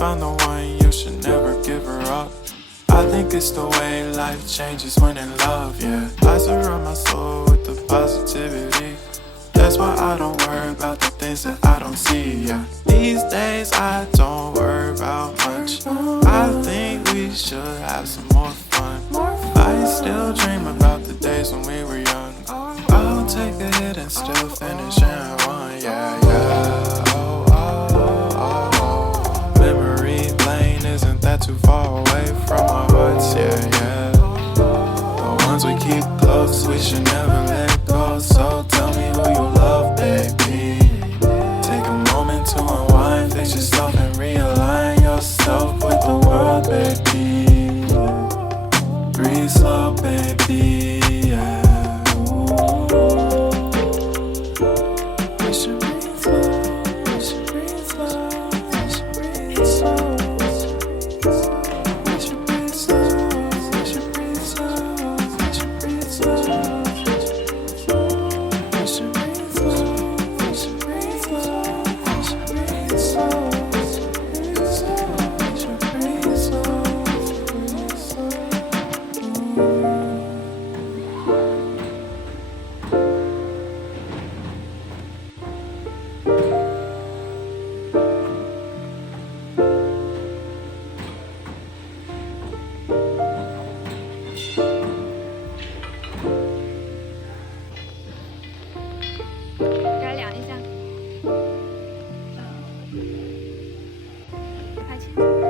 found the one, you should never give her up. I think it's the way life changes when in love, yeah. I surround my soul with the positivity. That's why I don't worry about the things that I don't see, yeah. These days I don't worry about much. I think we should have some more fun. I still dream about the days when we were young. I'll take a hit and still finish in one, yeah, yeah. Oh, oh, oh, oh. Memory lane isn't that too far away from our hearts, yeah, yeah. The ones we keep close, we should never let go. So tell me who you love, baby. Take a moment to unwind, fix yourself and realign yourself with the world, baby. Breathe slow, baby, yeah. We should breathe slow, we should breathe slow, we should breathe slow. We should breathe slow, we should breathe slow, we should breathe slow. We should breathe slow, we should breathe slow, we should breathe slow. We should breathe slow, breathe slow.给它量一下，拍清楚。